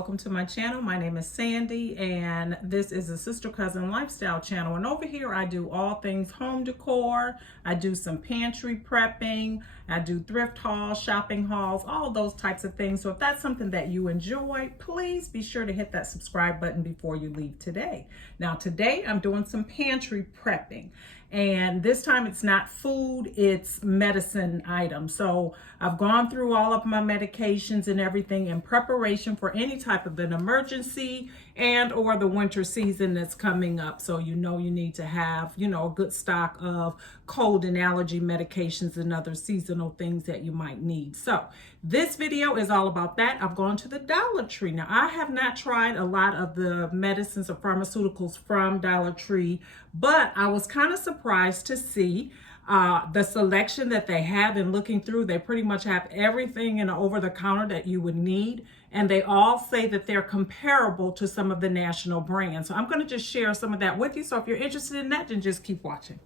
welcome to my channel. My name is Sandy and this is a sister cousin lifestyle channel, and over here I do all things home decor. I do some pantry prepping, I do thrift hauls, shopping hauls, all those types of things. So if that's something that you enjoy, please be sure to hit that subscribe button before you leave today. Now today I'm doing some pantry prepping, and this time it's not food, it's medicine items. So I've gone through all of my medications and everything in preparation for any type of an emergency and or the winter season that's coming up. So you need to have, a good stock of cold and allergy medications and other seasonal things that you might need. So this video is all about that. I've gone to the Dollar Tree. Now I have not tried a lot of the medicines or pharmaceuticals from Dollar Tree, but I was kind of surprised to see the selection that they have. And looking through, they pretty much have everything in over the counter that you would need. And they all say that they're comparable to some of the national brands. So I'm going to just share some of that with you. So if you're interested in that, then just keep watching.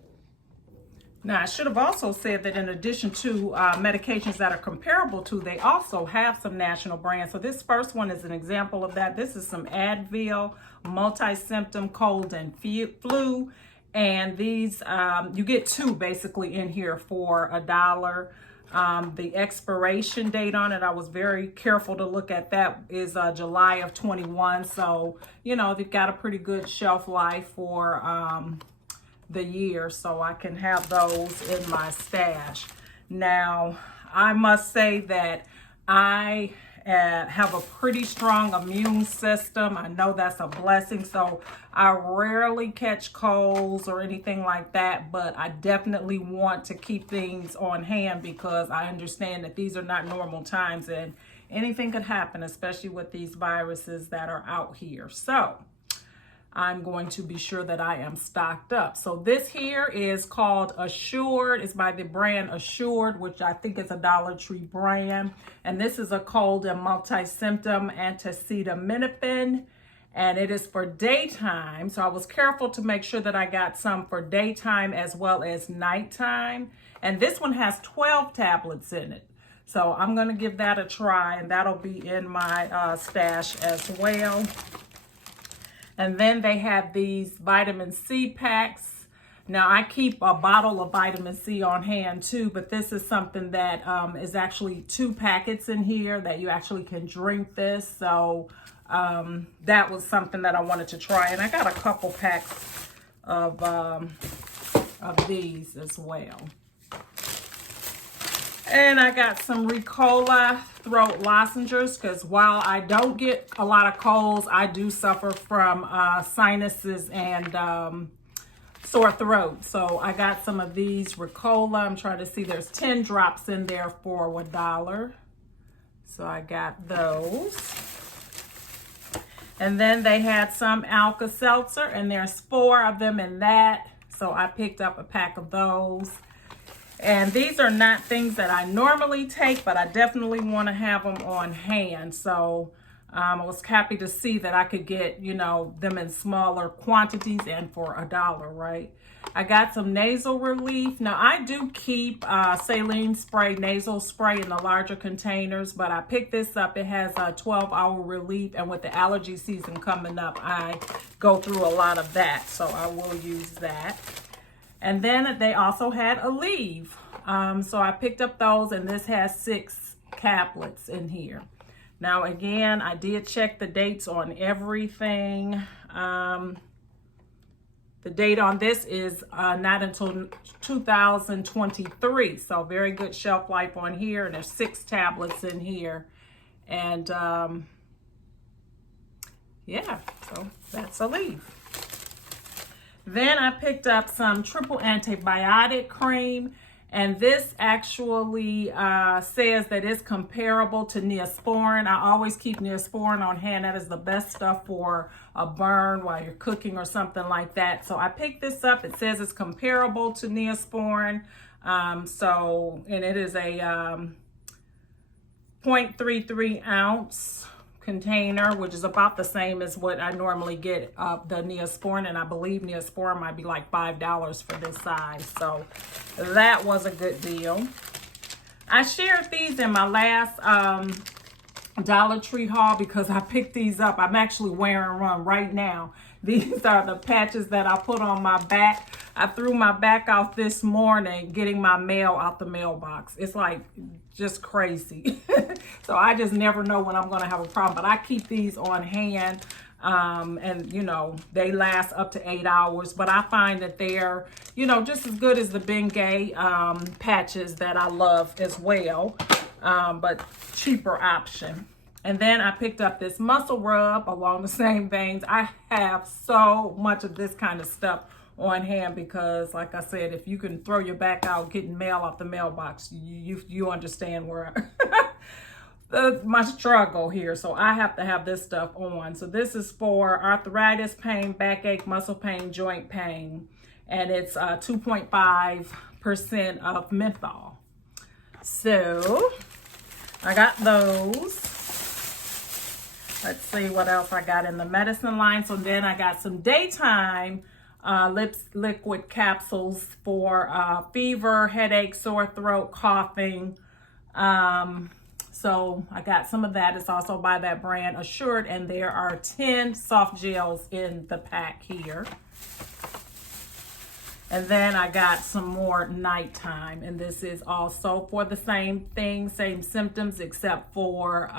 Now, I should have also said that in addition to medications that are comparable to, they also have some national brands. So this first one is an example of that. This is some Advil, multi-symptom cold and flu. And these, you get two basically in here for $1. The expiration date on it, I was very careful to look at that, is July of 21. So, they've got a pretty good shelf life for the year, so I can have those in my stash. Now, I must say that I have a pretty strong immune system. I know that's a blessing, so I rarely catch colds or anything like that, but I definitely want to keep things on hand because I understand that these are not normal times and anything could happen, especially with these viruses that are out here. So I'm going to be sure that I am stocked up. So this here is called Assured. It's by the brand Assured, which I think is a Dollar Tree brand. And this is a cold and multi-symptom acetaminophen. And it is for daytime. So I was careful to make sure that I got some for daytime as well as nighttime. And this one has 12 tablets in it. So I'm going to give that a try, and that'll be in my stash as well. And then they have these vitamin C packs. Now I keep a bottle of vitamin C on hand too, but this is something that is actually 2 packets in here that you actually can drink this. So that was something that I wanted to try. And I got a couple packs of these as well. And I got some Ricola throat lozenges because while I don't get a lot of colds, I do suffer from sinuses and sore throat. So I got some of these Ricola. I'm trying to see, there's 10 drops in there for $1. So I got those. And then they had some Alka-Seltzer, and there's 4 of them in that. So I picked up a pack of those. And these are not things that I normally take, but I definitely want to have them on hand. So I was happy to see that I could get, them in smaller quantities and for $1, right? I got some nasal relief. Now, I do keep saline spray, nasal spray in the larger containers, but I picked this up. It has a 12-hour relief, and with the allergy season coming up, I go through a lot of that, so I will use that. And then they also had Aleve. So I picked up those, and this has 6 tablets in here. Now, again, I did check the dates on everything. The date on this is not until 2023. So very good shelf life on here. And there's 6 tablets in here. And yeah, so that's Aleve. Then I picked up some triple antibiotic cream, and this actually says that it's comparable to Neosporin. I always keep Neosporin on hand. That is the best stuff for a burn while you're cooking or something like that. So I picked this up. It says it's comparable to Neosporin. And it is a 0.33 ounce container, which is about the same as what I normally get the Neosporin, and I believe Neosporin might be like $5 for this size, so that was a good deal. I shared these in my last Dollar Tree haul because I picked these up. I'm actually wearing one right now. These are the patches that I put on my back. I threw my back out this morning getting my mail out the mailbox. It's like just crazy. So I just never know when I'm going to have a problem. But I keep these on hand. And you know, they last up to 8 hours, but I find that they're, you know, just as good as the Bengay patches that I love as well, but cheaper option. And then I picked up this muscle rub along the same veins. I have so much of this kind of stuff on hand because, like I said, if you can throw your back out getting mail off the mailbox, you understand where my struggle here. So I have to have this stuff on. So this is for arthritis pain, backache, muscle pain, joint pain, and it's 2.5% of menthol. So I got those. Let's see what else I got in the medicine line. So then I got some daytime liquid capsules for fever, headache, sore throat, coughing. So I got some of that. It's also by that brand Assured, and there are 10 soft gels in the pack here. And then I got some more nighttime, and this is also for the same thing, same symptoms, except for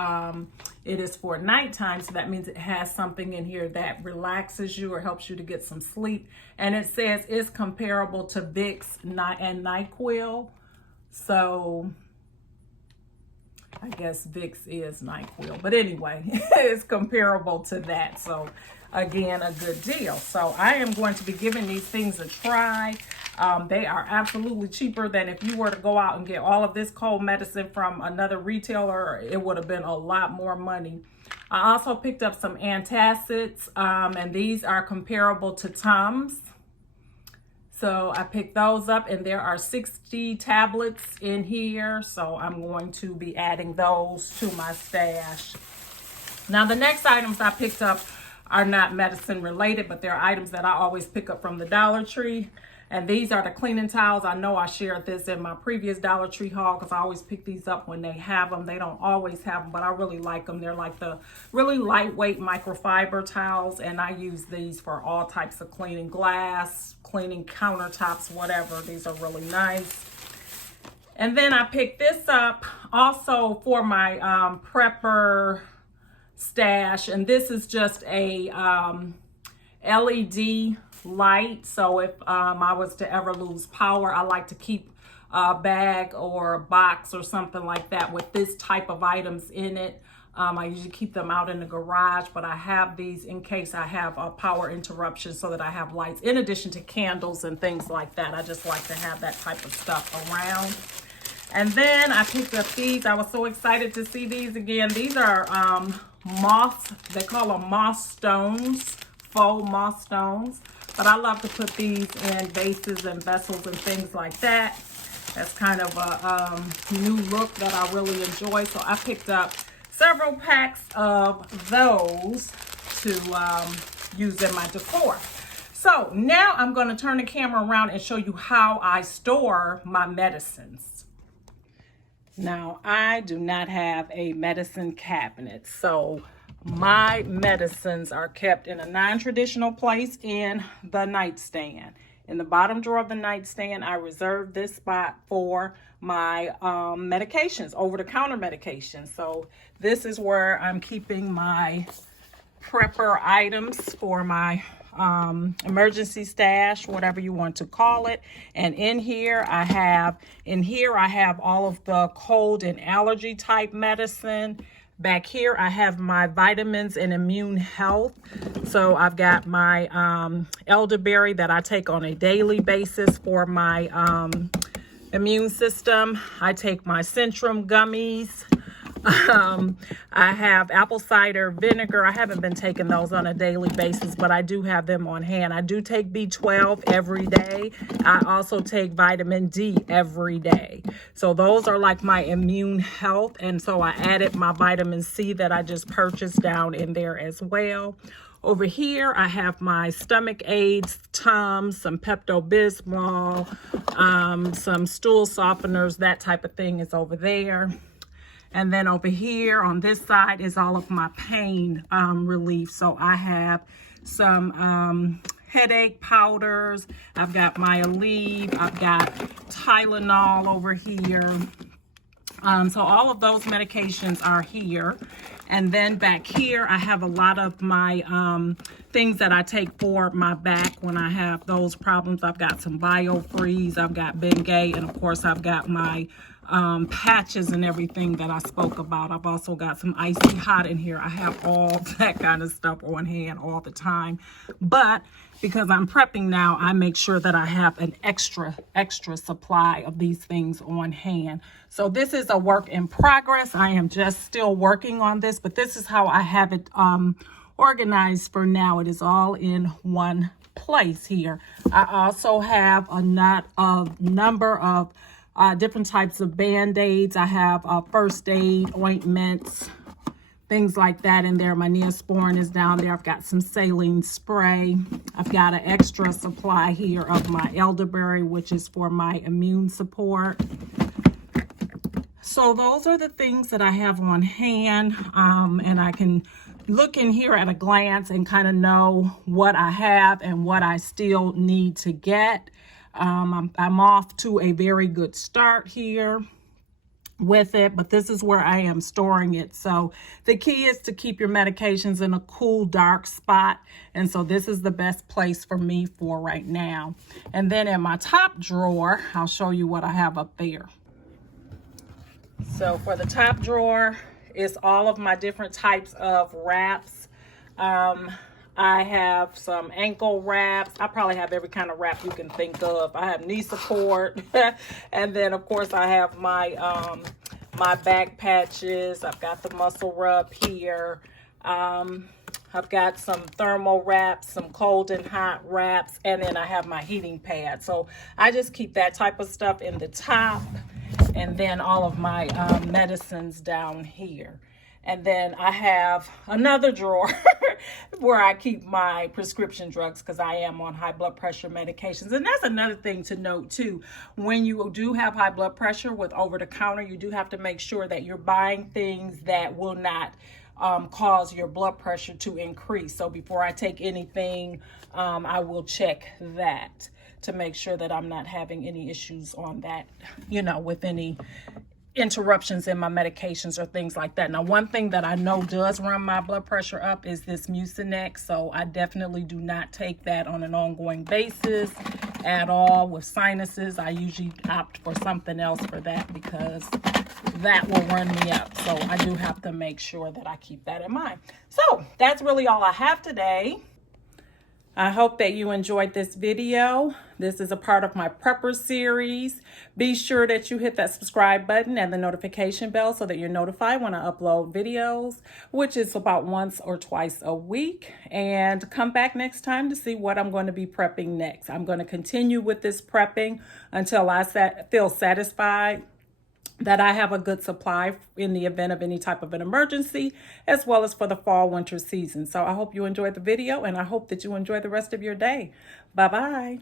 it is for nighttime. So that means it has something in here that relaxes you or helps you to get some sleep. And it says it's comparable to Vicks and NyQuil. So I guess Vicks is NyQuil, but anyway, it's comparable to that. So again, a good deal. So I am going to be giving these things a try. They are absolutely cheaper than if you were to go out and get all of this cold medicine from another retailer. It would have been a lot more money. I also picked up some antacids, and these are comparable to Tums. So I picked those up, and there are 60 tablets in here. So I'm going to be adding those to my stash. Now the next items I picked up are not medicine related, but they're items that I always pick up from the Dollar Tree. And these are the cleaning towels. I know I shared this in my previous Dollar Tree haul because I always pick these up when they have them. They don't always have them, but I really like them. They're like the really lightweight microfiber towels, and I use these for all types of cleaning, glass, cleaning countertops, whatever. These are really nice. And then I picked this up also for my prepper stash, and this is just a LED light. So if I was to ever lose power, I like to keep a bag or a box or something like that with this type of items in it. I usually keep them out in the garage, but I have these in case I have a power interruption so that I have lights in addition to candles and things like that. I just like to have that type of stuff around. And then I picked up these. I was so excited to see these again. These are moss, they call them moss stones, faux moss stones. But I love to put these in vases and vessels and things like that. That's kind of a new look that I really enjoy. So I picked up several packs of those to use in my decor. So now I'm going to turn the camera around and show you how I store my medicines. Now, I do not have a medicine cabinet, so my medicines are kept in a non-traditional place in the nightstand. In the bottom drawer of the nightstand, I reserve this spot for my medications, over-the-counter medications. So this is where I'm keeping my prepper items for my emergency stash, whatever you want to call it. And in here I have all of the cold and allergy type medicine. Back here I have my vitamins and immune health. So I've got my elderberry that I take on a daily basis for my immune system. I take my Centrum gummies. I have apple cider vinegar. I haven't been taking those on a daily basis, but I do have them on hand. I do take B12 every day. I also take vitamin D every day. So those are like my immune health. And so I added my vitamin C that I just purchased down in there as well. Over here, I have my stomach aids, Tums, some Pepto-Bismol, some stool softeners, that type of thing is over there. And then over here on this side is all of my pain relief. So I have some headache powders. I've got my Aleve. I've got Tylenol over here. So all of those medications are here. And then back here, I have a lot of my things that I take for my back when I have those problems. I've got some BioFreeze, I've got Bengay, and of course I've got my patches and everything that I spoke about. I've also got some Icy Hot in here. I have all that kind of stuff on hand all the time. But because I'm prepping now, I make sure that I have an extra supply of these things on hand. So this is a work in progress. I am just still working on this, but this is how I have it organized for now. It is all in one place here. I also have a number of different types of Band-Aids. I have first aid ointments, things like that in there. My Neosporin is down there. I've got some saline spray. I've got an extra supply here of my elderberry, which is for my immune support. So those are the things that I have on hand, and I can look in here at a glance and kind of know what I have and what I still need to get. I'm off to a very good start here with it, but this is where I am storing it. So the key is to keep your medications in a cool, dark spot. And so this is the best place for me for right now. And then in my top drawer, I'll show you what I have up there. So for the top drawer is all of my different types of wraps. I have some ankle wraps. I probably have every kind of wrap you can think of. I have knee support. And then of course I have my my back patches. I've got the muscle rub here. I've got some thermal wraps, some cold and hot wraps, and then I have my heating pad. So I just keep that type of stuff in the top, and then all of my medicines down here. And then I have another drawer where I keep my prescription drugs because I am on high blood pressure medications. And that's another thing to note too. When you do have high blood pressure with over-the-counter, you do have to make sure that you're buying things that will not cause your blood pressure to increase. So before I take anything, I will check that to make sure that I'm not having any issues on that, you know, with any interruptions in my medications or things like that. Now, one thing that I know does run my blood pressure up is this Mucinex, so I definitely do not take that on an ongoing basis at all. With sinuses, I usually opt for something else for that because that will run me up. So I do have to make sure that I keep that in mind. So that's really all I have today. I hope that you enjoyed this video. This is a part of my prepper series. Be sure that you hit that subscribe button and the notification bell so that you're notified when I upload videos, which is about once or twice a week. And come back next time to see what I'm going to be prepping next. I'm going to continue with this prepping until I feel satisfied that I have a good supply in the event of any type of an emergency, as well as for the fall winter season. So I hope you enjoyed the video, and I hope that you enjoy the rest of your day. Bye-bye.